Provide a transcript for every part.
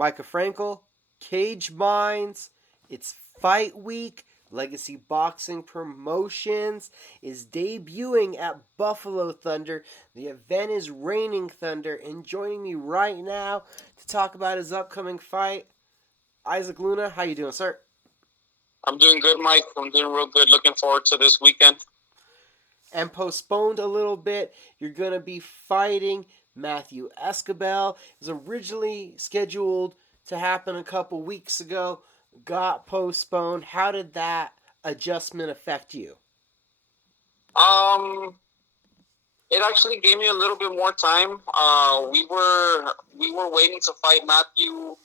Micah Frankel, Cage Minds. It's fight week. Legacy Boxing Promotions is debuting at Buffalo Thunder. The event is Reigning Thunder, and joining me right now to talk about his upcoming fight, Isaac Luna. How you doing, sir? I'm doing good, Mike. I'm doing real good. Looking forward to this weekend. And postponed a little bit, you're going to be fighting Matthew Esquibel. It was originally scheduled to happen a couple weeks ago, got postponed. How did that adjustment affect you? Um, it actually gave me a little bit more time. We were waiting to fight Matthew,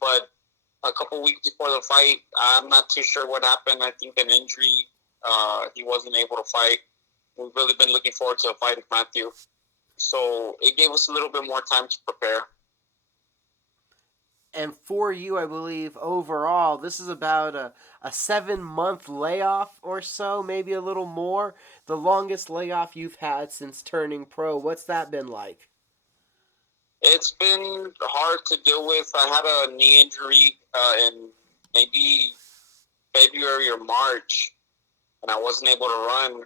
but a couple weeks before the fight, I'm not too sure what happened. I think an injury. He wasn't able to fight. We've really been looking forward to a fight with Matthew, so it gave us a little bit more time to prepare. And for you, I believe, overall, this is about a 7-month layoff or so, maybe a little more. The longest layoff you've had since turning pro. What's that been like? It's been hard to deal with. I had a knee injury in maybe February or March, and I wasn't able to run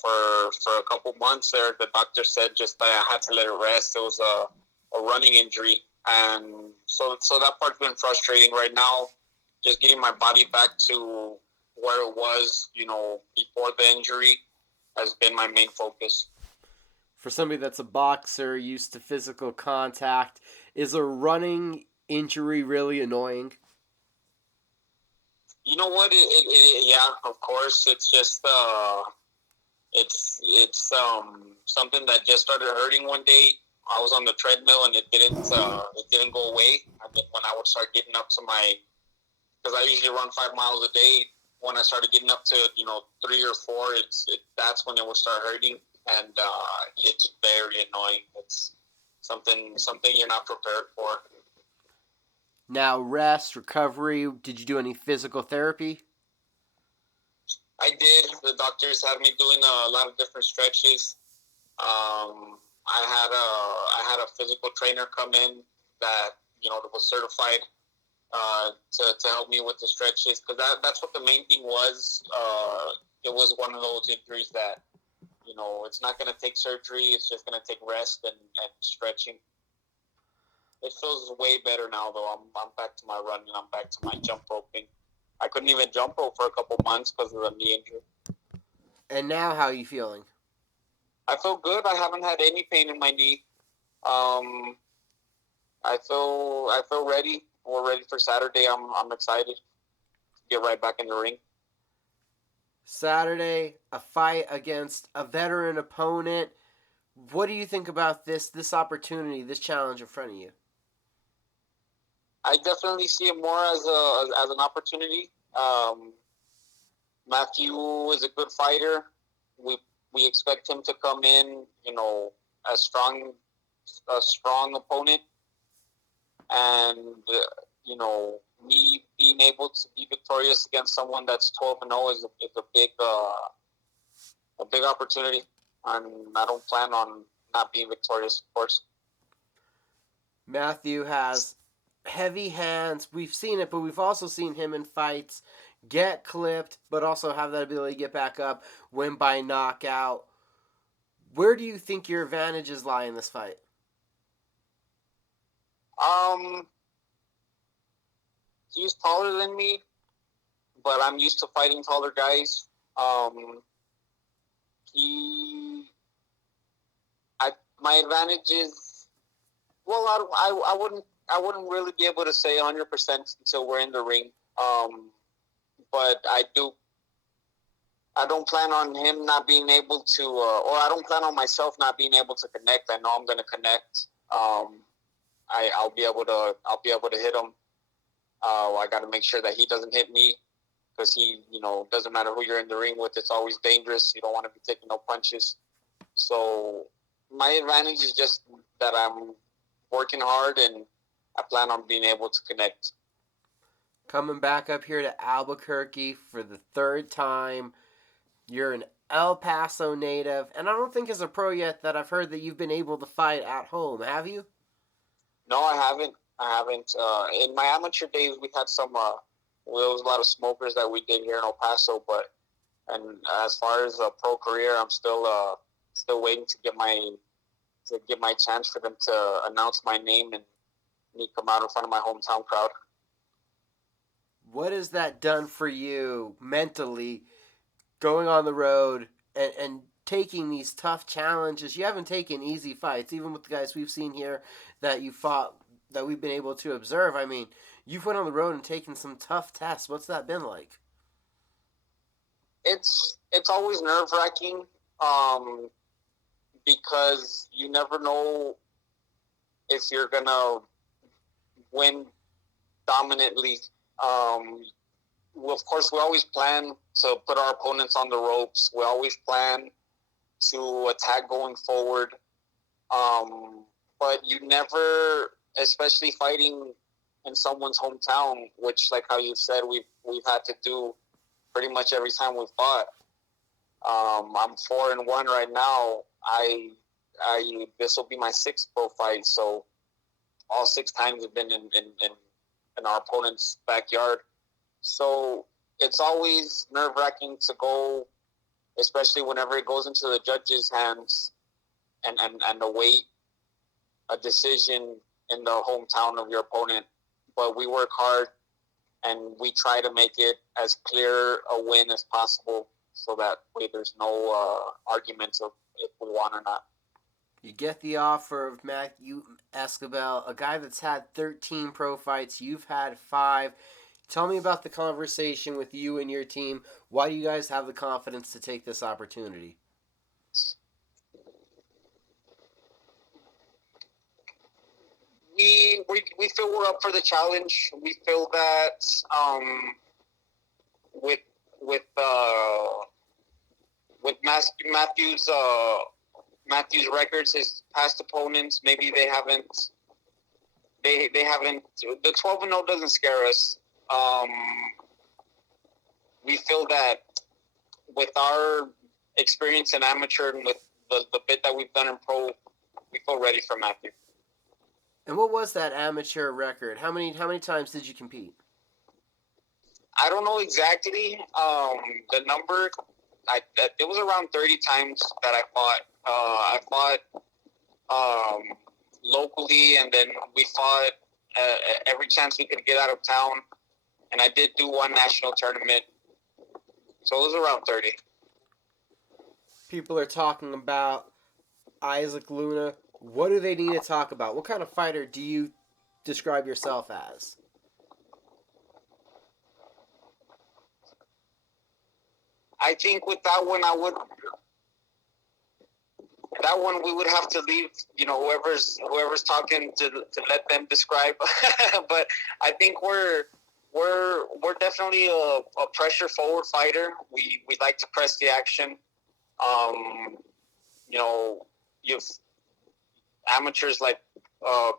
for a couple months there. The doctor said just that I had to let it rest. It was a running injury. And so that part's been frustrating right now. Just getting my body back to where it was, before the injury has been my main focus. For somebody that's a boxer, used to physical contact, is a running injury really annoying? You know what? Yeah, of course. It's just it's something that just started hurting one day. I was on the treadmill and it didn't go away. And then when I would start getting up to because I usually run 5 miles a day. When I started getting up to 3 or 4, that's when it would start hurting, and it's very annoying. It's something you're not prepared for. Now, rest, recovery. Did you do any physical therapy? I did. The doctors had me doing a lot of different stretches. I had a physical trainer come in that was certified to help me with the stretches, because that's what the main thing was. It was one of those injuries that it's not going to take surgery. It's just going to take rest and stretching. It feels way better now, though. I'm back to my running. I'm back to my jump roping. I couldn't even jump rope for a couple months because of the knee injury. And now, how are you feeling? I feel good. I haven't had any pain in my knee. I feel ready. We're ready for Saturday. I'm excited to get right back in the ring. Saturday, a fight against a veteran opponent. What do you think about this opportunity, this challenge in front of you? I definitely see it more as an opportunity. Matthew is a good fighter. We expect him to come in, a strong opponent, and me being able to be victorious against someone that's 12-0 is a big opportunity, and I don't plan on not being victorious, of course. Matthew has heavy hands. We've seen it, but we've also seen him in fights get clipped, but also have that ability to get back up, win by knockout. Where do you think your advantages lie in this fight? He's taller than me, but I'm used to fighting taller guys. My advantage is, well, I wouldn't really be able to say 100% until we're in the ring. But I don't plan on him not being able to, or I don't plan on myself not being able to connect. I know I'm going to connect. I'll be able to hit him. I got to make sure that he doesn't hit me, because he, doesn't matter who you're in the ring with, it's always dangerous. You don't want to be taking no punches. So my advantage is just that I'm working hard, and I plan on being able to connect. Coming back up here to Albuquerque for the third time. You're an El Paso native, and I don't think as a pro yet that I've heard that you've been able to fight at home, have you? No, I haven't. I haven't. In my amateur days, we had some. Well, there was a lot of smokers that we did here in El Paso, but and as far as a pro career, I'm still waiting to get my chance for them to announce my name and me come out in front of my hometown crowd. What has that done for you mentally, going on the road and taking these tough challenges? You haven't taken easy fights, even with the guys we've seen here that you fought, that we've been able to observe. I mean, you've went on the road and taken some tough tests. What's that been like? It's always nerve wracking, um, because you never know if you're gonna win dominantly. Um, well, of course, we always plan to put our opponents on the ropes. We always plan to attack going forward. Um, but you never, especially fighting in someone's hometown, which, like how you said, we've had to do pretty much every time we fought. I'm 4-1 right now. I this will be my sixth pro fight, so all six times have been in our opponent's backyard. So it's always nerve wracking to go, especially whenever it goes into the judges' hands and await a decision in the hometown of your opponent. But we work hard and we try to make it as clear a win as possible so that way there's no arguments of if we won or not. You get the offer of Matthew Esquibel, a guy that's had 13 pro fights. You've had 5. Tell me about the conversation with you and your team. Why do you guys have the confidence to take this opportunity? We feel we're up for the challenge. We feel that with with uh, with Matthew's records, his past opponents, maybe they haven't, the 12-0 doesn't scare us. Um, we feel that with our experience in amateur and with the bit that we've done in pro, we feel ready for Matthew. And what was that amateur record? How many times did you compete? I don't know exactly the number. It was around 30 times that I fought. I fought locally, and then we fought every chance we could get out of town. And I did do one national tournament, so it was around 30. People are talking about Isaac Luna. What do they need to talk about? What kind of fighter do you describe yourself as? I think with that one we would have to leave, whoever's talking to let them describe. But I think we're definitely a pressure forward fighter. We like to press the action. Um, you know, you've amateurs like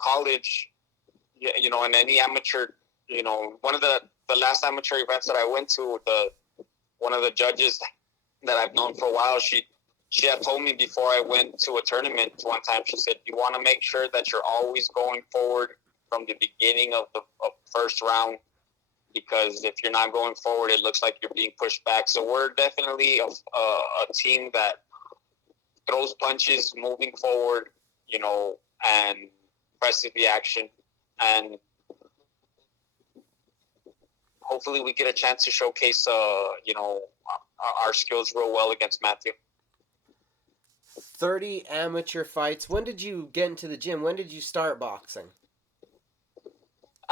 college, and any amateur, one of the last amateur events that I went to, one of the judges that I've known for a while, she had told me before I went to a tournament one time, she said, you want to make sure that you're always going forward from the beginning of the first round, because if you're not going forward, it looks like you're being pushed back. So we're definitely a team that throws punches moving forward, and presses the action. And hopefully we get a chance to showcase, our skills real well against Matthew. 30 amateur fights. When did you get into the gym? When did you start boxing?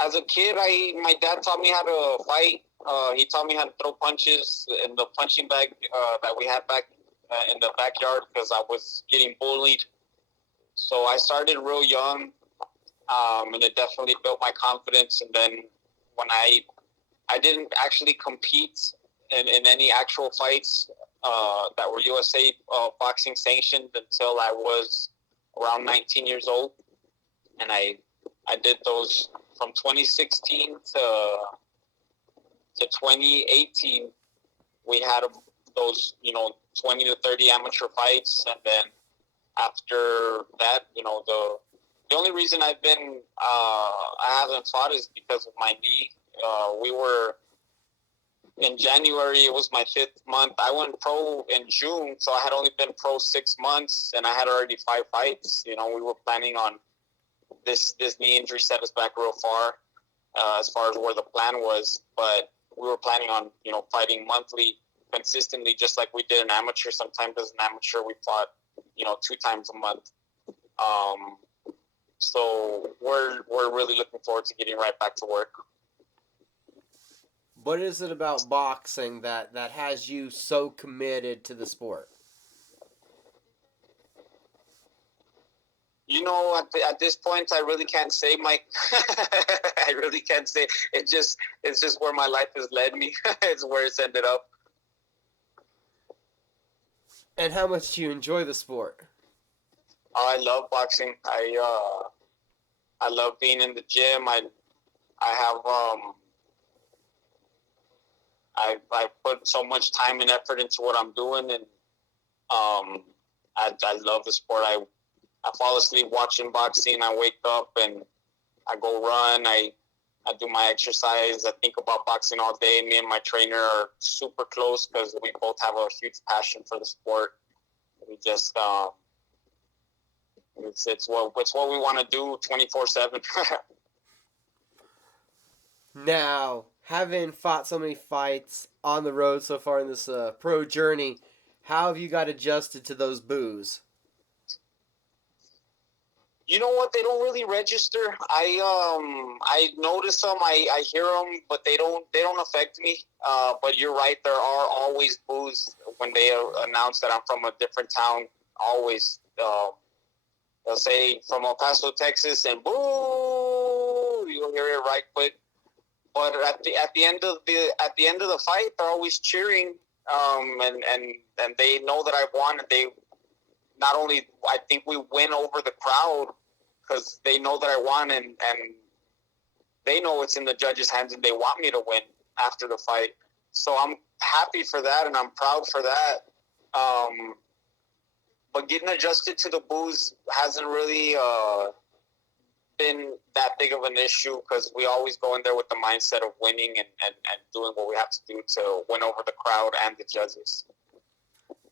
As a kid, my dad taught me how to fight. He taught me how to throw punches in the punching bag that we had back in the backyard because I was getting bullied. So I started real young, and it definitely built my confidence. And then when I didn't actually compete in any actual fights that were USA boxing sanctioned until I was around 19 years old, and I did those from 2016 to 2018. We had those 20 to 30 amateur fights, and then after that, The only reason I haven't fought is because of my knee. We were in January. It was my 5th month. I went pro in June, so I had only been pro 6 months, and I had already 5 fights. We were planning on this knee injury set us back real far as far as where the plan was, but we were planning on fighting monthly consistently, just like we did an amateur. Sometimes as an amateur, we fought 2 times a month. So we're really looking forward to getting right back to work. What is it about boxing that has you so committed to the sport? At this point, I really can't say, Mike. I really can't say. It's just where my life has led me. It's where it's ended up. And how much do you enjoy the sport? I love boxing. I love being in the gym. I have I put so much time and effort into what I'm doing, and I love the sport. I fall asleep watching boxing. I wake up and I go run. I do my exercise. I think about boxing all day. Me and my trainer are super close because we both have a huge passion for the sport. We just it's what we want to do 24/7. Now, having fought so many fights on the road so far in this pro journey, how have you got adjusted to those boos? You know what? They don't really register. I notice them. I hear them, but they don't affect me. But you're right. There are always boos when they announce that I'm from a different town. Always, they'll say from El Paso, Texas, and boo. You'll hear it right quick. But at the end of the fight, they're always cheering. And they know that I won. And they not only, I think we win over the crowd because they know that I won, and they know it's in the judges' hands and they want me to win after the fight. So I'm happy for that and I'm proud for that. But getting adjusted to the boos hasn't really been that big of an issue because we always go in there with the mindset of winning and doing what we have to do to win over the crowd and the judges.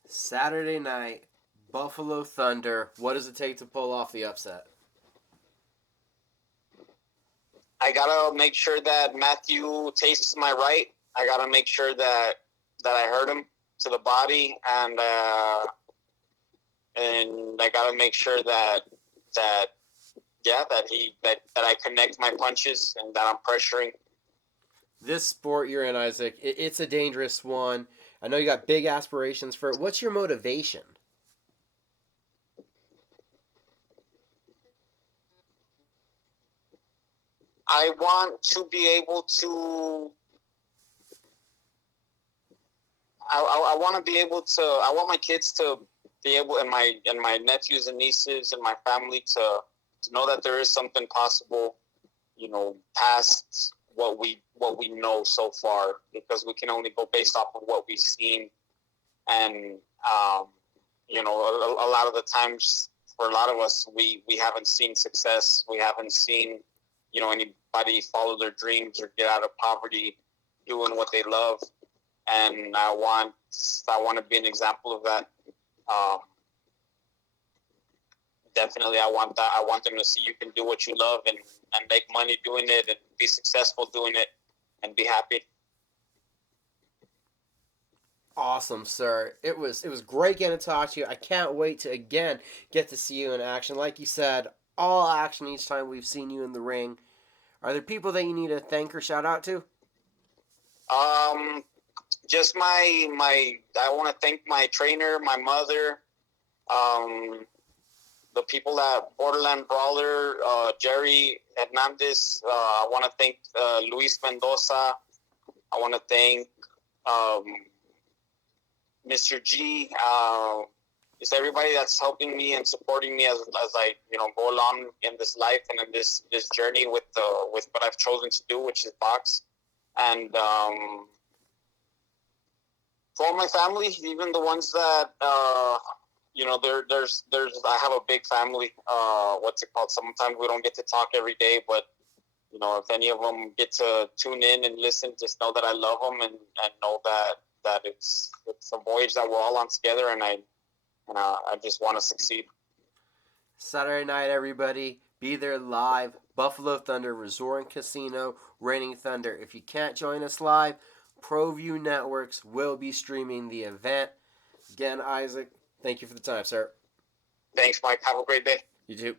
Saturday night, Buffalo Thunder. What does it take to pull off the upset? I gotta make sure that Matthew tastes my right. I gotta make sure that I hurt him to the body, and I gotta make sure that I connect my punches and that I'm pressuring. This sport you're in, Isaac, it's a dangerous one. I know you got big aspirations for it. What's your motivation? I want to be able to. I want to be able to. I want my kids to be able, and my nephews and nieces and my family to know that there is something possible. Past what we know so far, because we can only go based off of what we've seen, and a lot of the times for a lot of us, we haven't seen success. We haven't seen anybody follow their dreams or get out of poverty doing what they love, and I want to be an example of that. Definitely, I want that. I want them to see you can do what you love and make money doing it and be successful doing it and be happy. Awesome, sir. It was great getting to talk to you. I can't wait to again get to see you in action. Like you said, all action each time we've seen you in the ring. Are there people that you need to thank or shout out to? Just I want to thank my trainer, my mother, the people at Borderland Brawler, Jerry Hernandez. I want to thank Luis Mendoza. I want to thank Mr. G. It's everybody that's helping me and supporting me as I go along in this life and in this journey with what I've chosen to do, which is box. And for all my family, even the ones that there's I have a big family. What's it called? Sometimes we don't get to talk every day, but if any of them get to tune in and listen, just know that I love them and know that it's a voyage that we're all on together, and I just want to succeed. Saturday night, everybody. Be there live. Buffalo Thunder Resort and Casino, Raining Thunder. If you can't join us live, ProView Networks will be streaming the event. Again, Isaac, thank you for the time, sir. Thanks, Mike. Have a great day. You too.